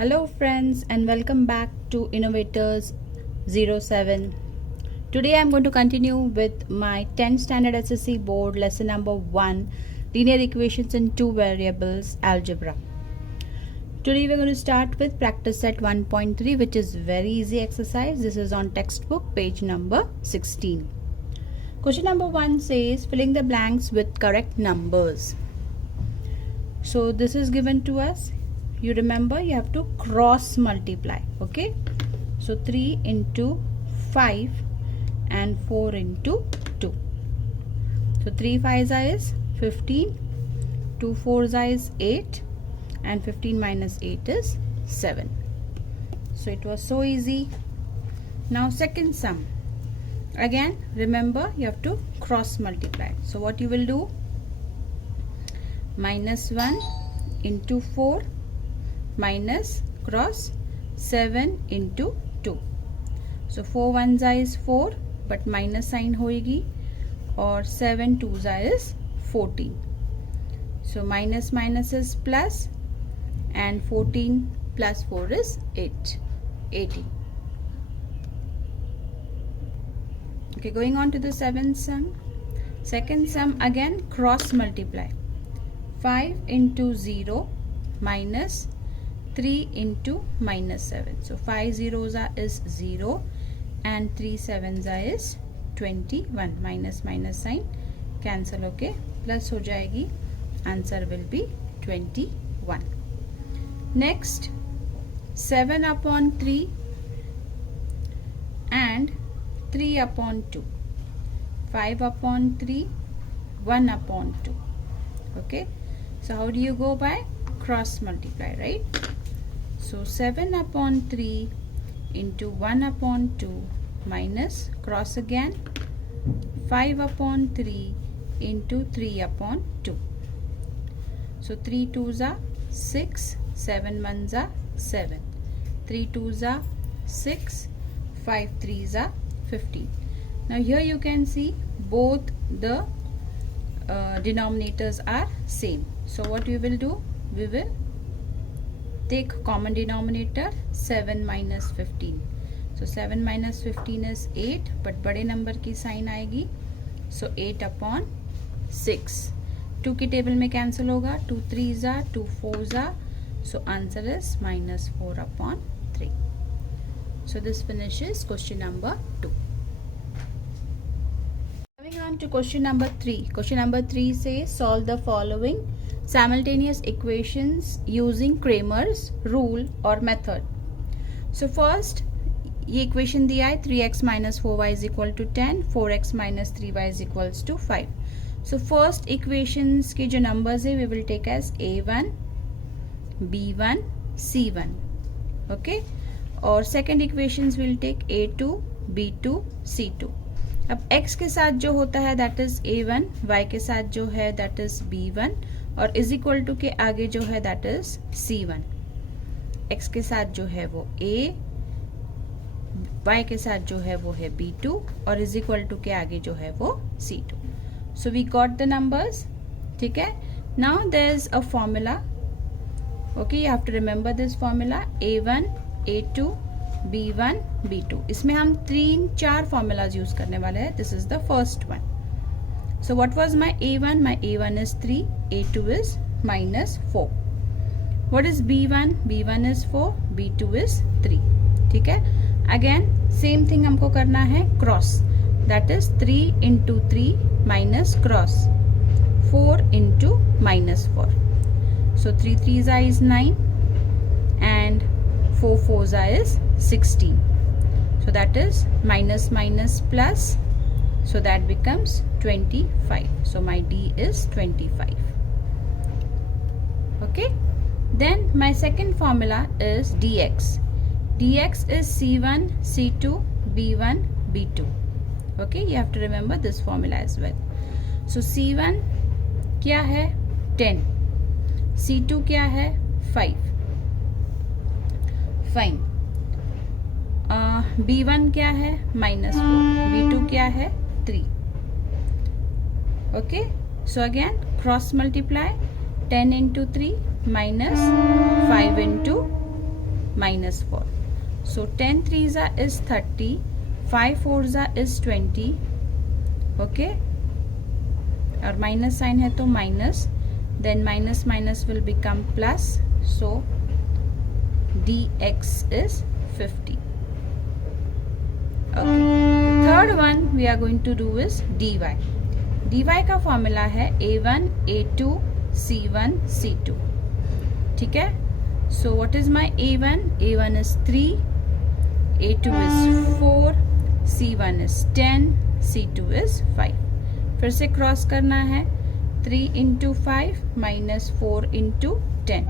Hello friends and welcome back to Innovators 07. Today I am going to continue with my 10th standard SSC board lesson number 1, linear equations in two variables, algebra. Today we are going to start with practice set 1.3, which is very easy exercise. This is on textbook page number 16. Question number 1 says filling the blanks with correct numbers. So this is given to us. You remember you have to cross multiply. Okay, so 3 into 5 and 4 into 2. So 3 5s is 15, 2 4s is 8, and 15 minus 8 is 7. So it was so easy. Now second sum. Again remember you have to cross multiply. So what you will do? Minus 1 into 4 minus cross 7 into 2. So 4 1s is 4 but minus sign होएगी और 7 2s is 14. So minus minus is plus and 14 plus 4 is 18. Okay, going on to the seventh sum. Second sum, again cross multiply. 5 into 0 minus 3 into minus 7. So 5 zeros is 0 and 3 sevens is 21. Minus minus sign cancel. Okay, plus हो जाएगी. Answer will be 21. Next 7 upon 3 and 3 upon 2. 5 upon 3, 1 upon 2. Okay, so how do you go by? Cross multiply, right? So 7 upon 3 into 1 upon 2 minus cross again 5 upon 3 into 3 upon 2. So 3 2s are 6, 7 1s are 7, 3 2s are 6, 5 3s are 15. Now here you can see both the denominators are same. So what we will do? We will take common denominator 7 minus 15. So 7 minus 15 is 8 but बड़े number की sign आएगी. So 8 upon 6. 2 की table में cancel होगा. 2 3s are 2 4s are. So answer is minus 4 upon 3. So this finishes question number 2. Moving on to question number 3. Question number 3 says solve the following simultaneous equations using Cramer's rule or method. So first ये equation दिया है 3x minus 4y is equal to 10, 4x minus 3y is equals to 5. So first equations के जो numbers है we will take as a1, b1, c1. Okay, और second equations will take a2, b2, c2. अब x के साथ जो होता है that is a1, y के साथ जो है that is b1 और इज इक्वल टू के आगे जो है दैट इज c1. x के साथ जो है वो a, y के साथ जो है वो है b2 और इज इक्वल टू के आगे जो है वो c2. So we got the numbers. ठीक है, now there is a formula. Okay, you have to remember this formula a1, a2, b1, b2. इसमें हम 3-4 फॉर्मूलाज यूज करने वाले हैं. This is the first one. So what was my a1? My a1 is 3, a2 is minus 4. What is b1? b1 is 4, b2 is 3. ठीक है, again same thing हमको करना है cross. That is 3 into 3 minus cross 4 into minus 4. So 3 3s is 9 and 4 4s is 16. So that is minus minus plus. So that becomes 25. So my D is 25. Okay. Then my second formula is dx. Dx is c1, c2, b1, b2. Okay. You have to remember this formula as well. So c1 क्या है 10. c2 क्या है 5. Fine. b1 क्या है -4. b2 क्या है 3. Okay, so again cross multiply 10 into 3 minus 5 into minus 4. So 10 3s is 30, 5 4s is 20. Okay, और minus sign है तो minus, then minus minus will become plus. So dx is 50. Okay, third one we are going to do is dy. dy का formula है a1 a2 c1 c2. ठीक है, so what is my a1? a1 is 3, a2 is 4, c1 is 10, c2 is 5. फिर से cross करना है, 3 into 5 minus 4 into 10.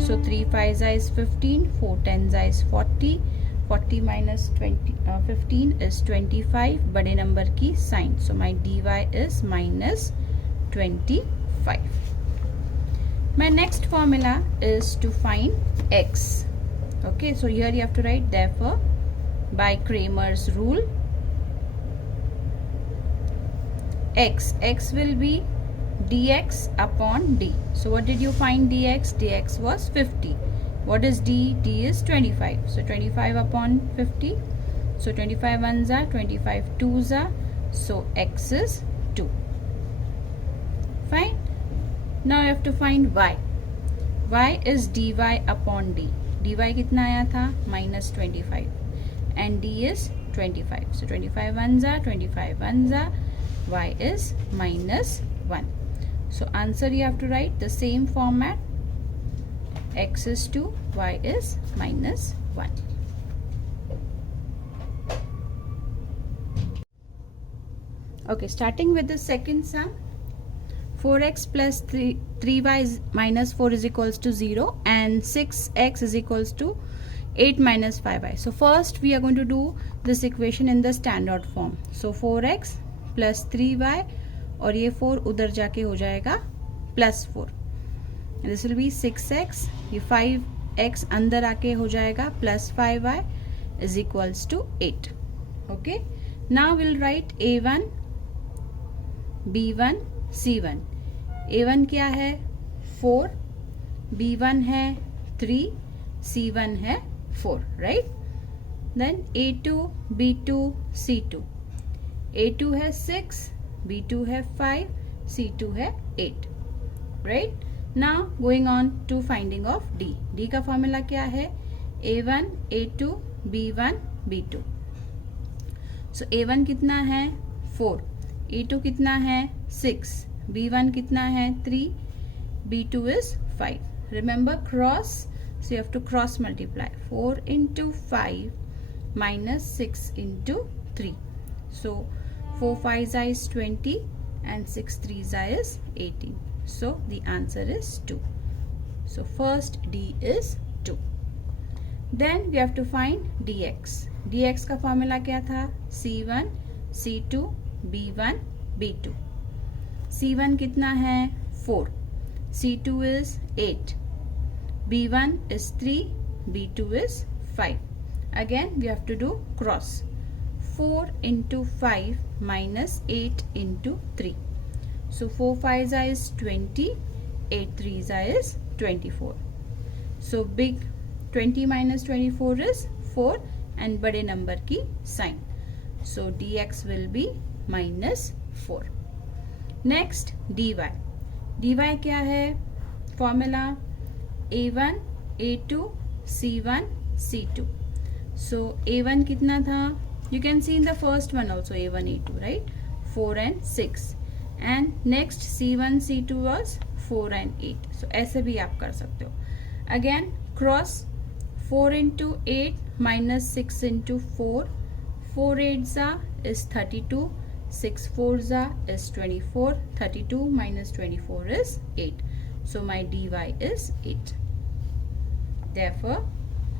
So 3 5s is 15, 4 10s is 40, 40 minus 15 is 25, बड़े number की sign. So my dy is minus 25. My next formula is to find x. Okay, so here you have to write, therefore by Cramer's rule, x will be dx upon d. So what did you find dx? dx was 50. What is d? d is 25. So 25 upon 50. So 25 ones are 25 twos are. So x is 2. Fine. Now you have to find y. y is dy upon d. dy कितना आया था? minus 25. And d is 25. So 25 ones are 25 ones are. y is minus 1. So answer you have to write the same format. x is 2, y is minus 1. Okay, starting with the second sum. 4x plus 3y is minus 4 is equals to 0 and 6x is equals to 8 minus 5y. So first we are going to do this equation in the standard form. So 4x plus 3y और ये 4 उधर जाके हो जाएगा plus 4. And this will be 6x, ये 5x अंदर आके हो जाएगा plus 5y is equals to 8. Okay, now we'll write a1 b1 c1. a1 क्या है? 4, b1 है 3, c1 है 4, right? Then a2 b2 c2. a2 है 6, b2 है 5, c2 है 8, right? Now going on to finding of d. d का formula क्या है? a1 a2 b1 b2. So a1 कितना है? 4, a2 कितना है? 6, b1 कितना है? 3, b2 is 5. Remember cross, so you have to cross multiply. 4 into 5 minus 6 into 3. So 4 5s is 20 and 6 3s is 18. So the answer is 2. So first d is 2. Then we have to find dx. dx का formula क्या था? c1 c2 b1 b2. c1 कितना है? 4, c2 is 8, b1 is 3, b2 is 5. Again we have to do cross. 4 into 5 minus 8 into 3. So 4 5s is 20, 8 3s is 24. So big 20 minus 24 is 4 and बड़े number की sign. So dx will be minus 4. Next dy. dy क्या है? Formula a1 a2 c1 c2. So a1 कितना था? You can see in the first one also a1 a2, right? 4 and 6. And next c1 c2 was 4 and 8. So ऐसे भी आप कर सकते हो. Again cross. 4 into 8 minus 6 into 4. 4 8s is 32. 6 4s is 24. 32 minus 24 is 8. So my dy is 8. Therefore,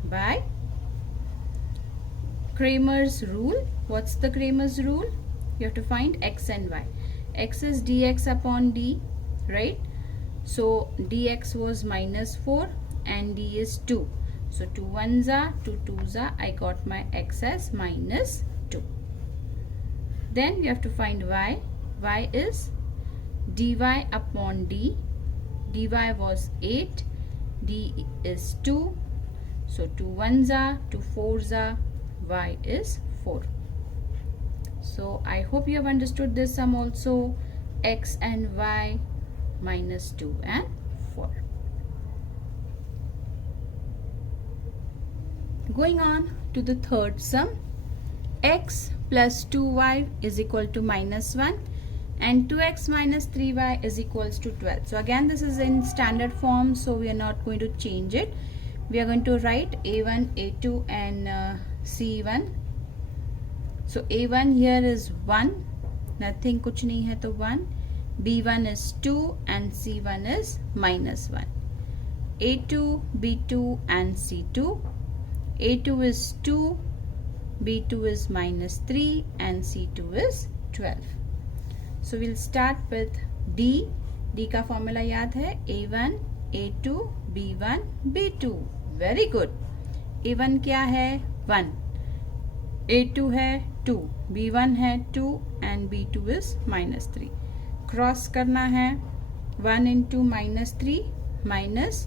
by Cramer's rule, what's the Cramer's rule? You have to find x and y. X is dx upon d, right? So dx was minus 4 and d is 2. So 2 1s are, 2 2s are. I got my x as minus 2. Then we have to find y. y is dy upon d. dy was 8. d is 2. So 2 1s are, 2 4s are, y is 4. So I hope you have understood this sum also. X and y minus 2 and 4. Going on to the third sum. X plus 2y is equal to minus 1 and 2x minus 3y is equals to 12. So again this is in standard form, so we are not going to change it. We are going to write a1, a2 and c1. So a1 here is 1, nothing, kuch nahi hai to 1. b1 is 2 and c1 is minus 1. a2, b2 and c2. a2 is 2, b2 is minus 3 and c2 is 12. So we'll start with D. D का formula याद है, a1, a2, b1, b2. Very good. a1 क्या है? 1. a2 है 2, b1 है 2 and b2 is minus 3. Cross करना है 1 into minus 3 minus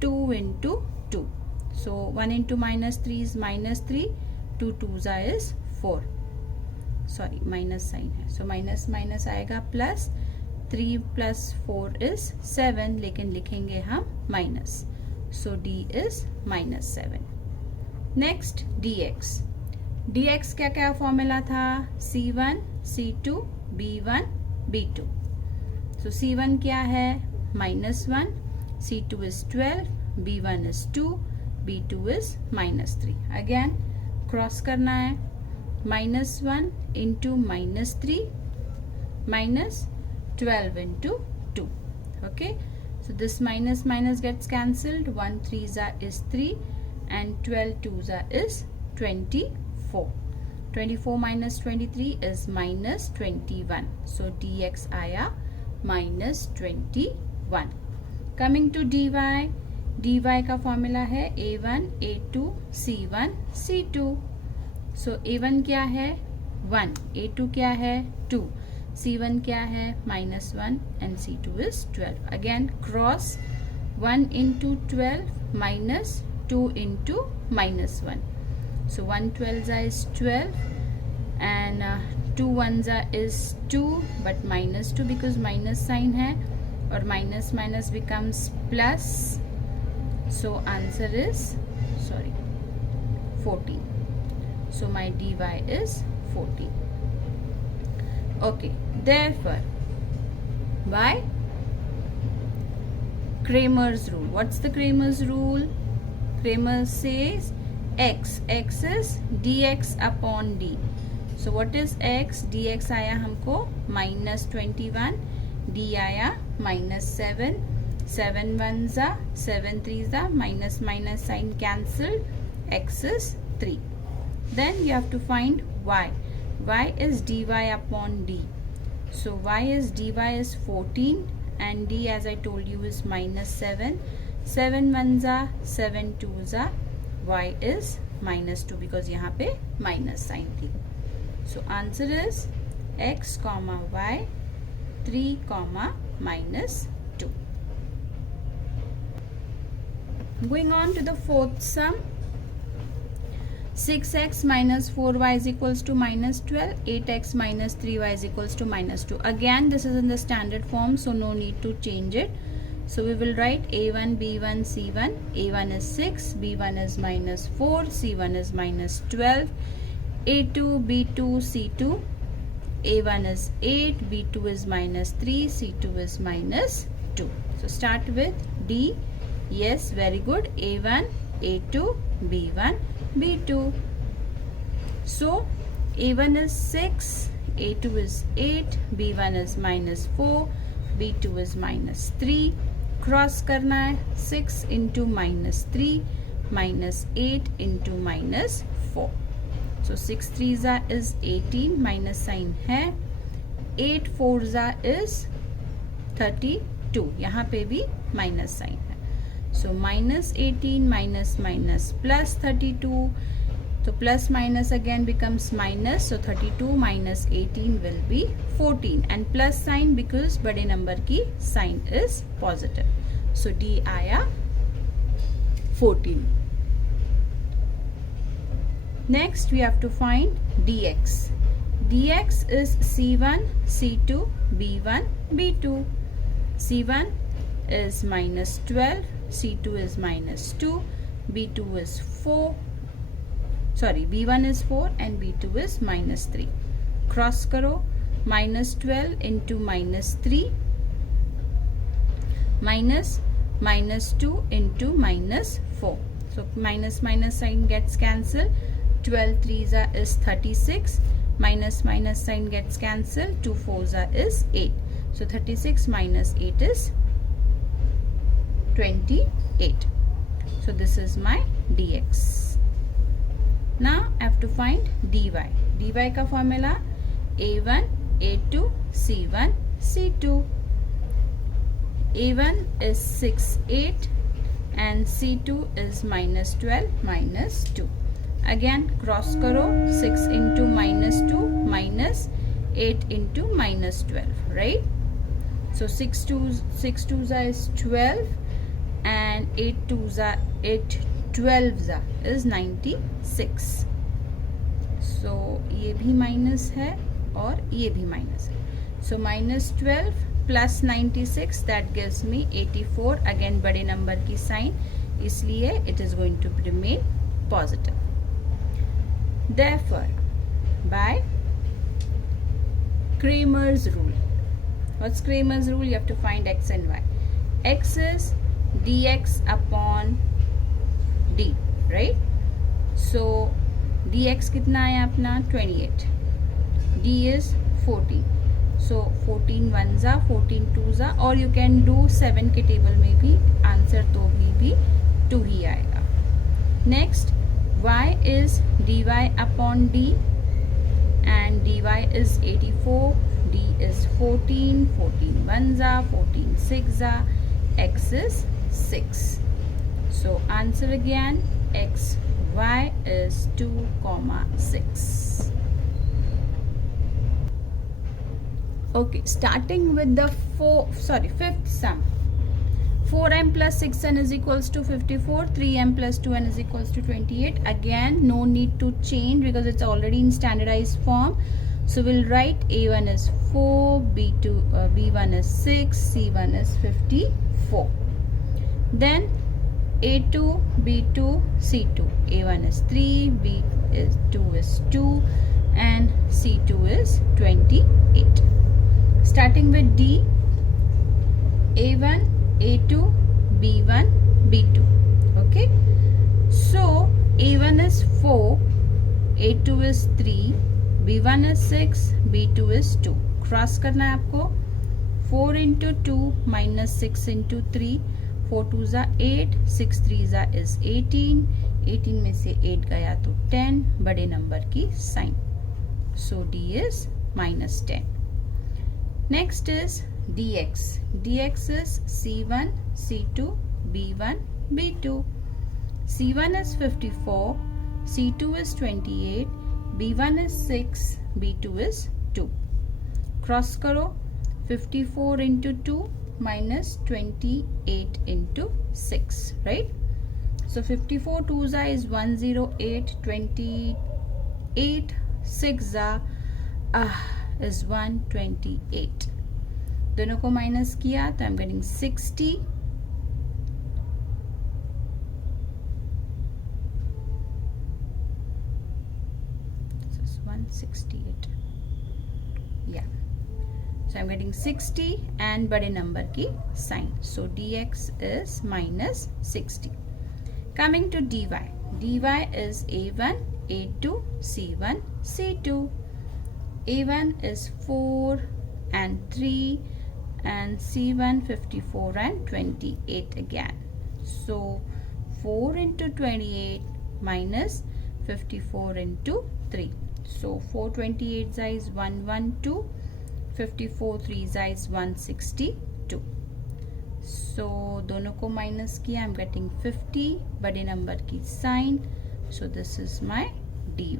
2 into 2. So 1 into minus 3 is minus 3, 2 2s is 4. Sorry, minus sign है, so minus minus आएगा plus, 3 plus 4 is 7, लेकिन लिखेंगे हम minus. So D is minus 7. Next dx. dx क्या क्या formula था? c1, c2, b1, b2. So c1 क्या है? minus 1, c2 is 12, b1 is 2, b2 is minus 3. Again cross करना है, minus 1 into minus 3 minus 12 into 2. Okay, so this minus minus gets cancelled. 1 3s is 3 and 12 2s is 24. 24 minus 23 is minus 21. So dx आया minus 21. Coming to dy. dy का formula है a1, a2, c1, c2. So a1 क्या है? 1. a2 क्या है? 2. c1 क्या है? minus 1 and c2 is 12. Again cross 1 into 12 minus 2 into minus 1. So 1 12 is 12 and 2 1s is 2 but minus 2 because minus sign है और minus minus becomes plus. So answer is 14. So my dy is 14. Okay, therefore by Cramer's rule. What's the Cramer's rule? Cramer says x is dx upon d. So what is x? dx आया हमको minus 21, d आया minus 7. 7 1s are, 7 3s are, minus minus sign cancelled, x is 3. Then you have to find y. y is dy upon d. So y is dy is 14 and d as I told you is minus 7. 7 1s are, 7 2s are, y is minus 2 because यहाँ पे minus sign थी. So answer is x comma y 3 comma minus 2. Going on to the fourth sum. 6x minus 4y is equals to minus 12. 8x minus 3y is equals to minus 2. Again this is in the standard form, so no need to change it. So we will write a1, b1, c1. a1 is 6, b1 is minus 4, c1 is minus 12. a2, b2, c2. a1 is 8, b2 is minus 3, c2 is minus 2. So start with d. Yes, very good. a1, a2, b1, b2. So a1 is 6, a2 is 8, b1 is minus 4, b2 is minus 3. Cross करना है 6 into minus 3 minus 8 into minus 4. So 6 3s is 18, minus sign है. 8 4s is 32. यहाँ पे भी minus sign है. So minus 18 minus minus plus 32. So plus minus again becomes minus. So 32 minus 18 will be 14 and plus sign because बड़े number की sign is positive. So D आया 14. Next we have to find dx. Dx is c1, c2, b1, b2. c1 is minus 12, c2 is minus 2, b2 is 4. Sorry, b1 is 4 and b2 is minus 3. Cross karo, minus 12 into minus 3 minus minus 2 into minus 4. So minus minus sign gets cancelled. 12 3s is 36. Minus minus sign gets cancelled. 2 4s is 8. So 36 minus 8 is 28. So this is my dx. Now I have to find dy. dy ka formula a1 a2 c1 c2. a1 is 6 8 and c2 is minus 12 minus 2. Again cross karo, 6 into minus 2 minus 8 into minus 12, right? So 6 2s is 12 and 8 12s is 96. So ये भी minus है और ये भी minus है. So minus 12 plus 96 that gives me 84. Again बड़े number की sign, इसलिए it is going to remain positive. Therefore, by Cramer's rule. What's Cramer's rule? You have to find x and y. X is dx upon d, right? So dx कितना है अपना 28. d is 14. So 14 1s are 14 2s are, or you can do 7 के table में भी answer तो भी 2 ही आएगा. Next, y is dy upon d and dy is 84. d is 14. 14 1s are 14 6s are. x is 6. So answer again, x y is 2, 6. Okay, starting with the fifth sum. 4m plus 6n is equals to 54. 3m plus 2n is equals to 28. Again, no need to change because it's already in standardized form. So we'll write a1 is 4, b1 is 6, c1 is 54. Then a2, b2, c2. a1 is 3, b2 is 2 and c2 is 28. Starting with d, a1, a2, b1, b2. Okay, so a1 is 4, a2 is 3, b1 is 6, b2 is 2. Cross करना है आपको. 4 into 2 minus 6 into 3. 4 2s are 8, 6 3s is 18. 18 में से 8 गया तो 10. बड़े number की sign. So d is minus 10. Next is dx. dx is c1, c2, b1, b2. c1 is 54, c2 is 28, b1 is 6, b2 is 2. Cross karo, 54 into 2 minus 28 into 6, right? So 54 2s is 108, 28 6s is 128. दोनों को minus किया तो I am getting 60. This is 168. Yeah. So I'm getting 60 and बड़े number की sign. So dx is minus 60. Coming to dy. dy is a1, a2, c1, c2. a1 is 4 and 3 and c1 54 and 28 again. So 4 into 28 minus 54 into 3. So 4 28 is 112. 54 3 is 162. So दोनों को minus किया, I'm getting 50. बड़े number की sign. So this is my dy.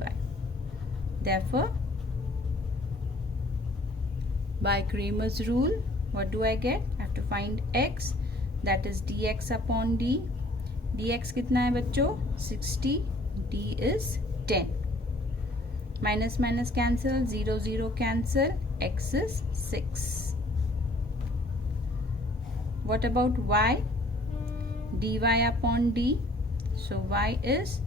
Therefore, by Cramer's rule, what do I get? I have to find x, that is dx upon d. dx कितना है बच्चों? 60. d is 10. Minus minus cancel, 0 0 cancel, x is 6. What about y? dy upon d. So y is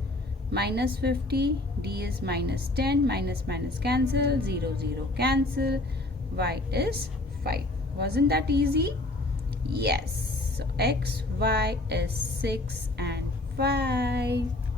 minus 50, d is minus 10, minus minus cancel, 0 0 cancel, y is 5. Wasn't that easy? Yes. So x, y is 6 and 5.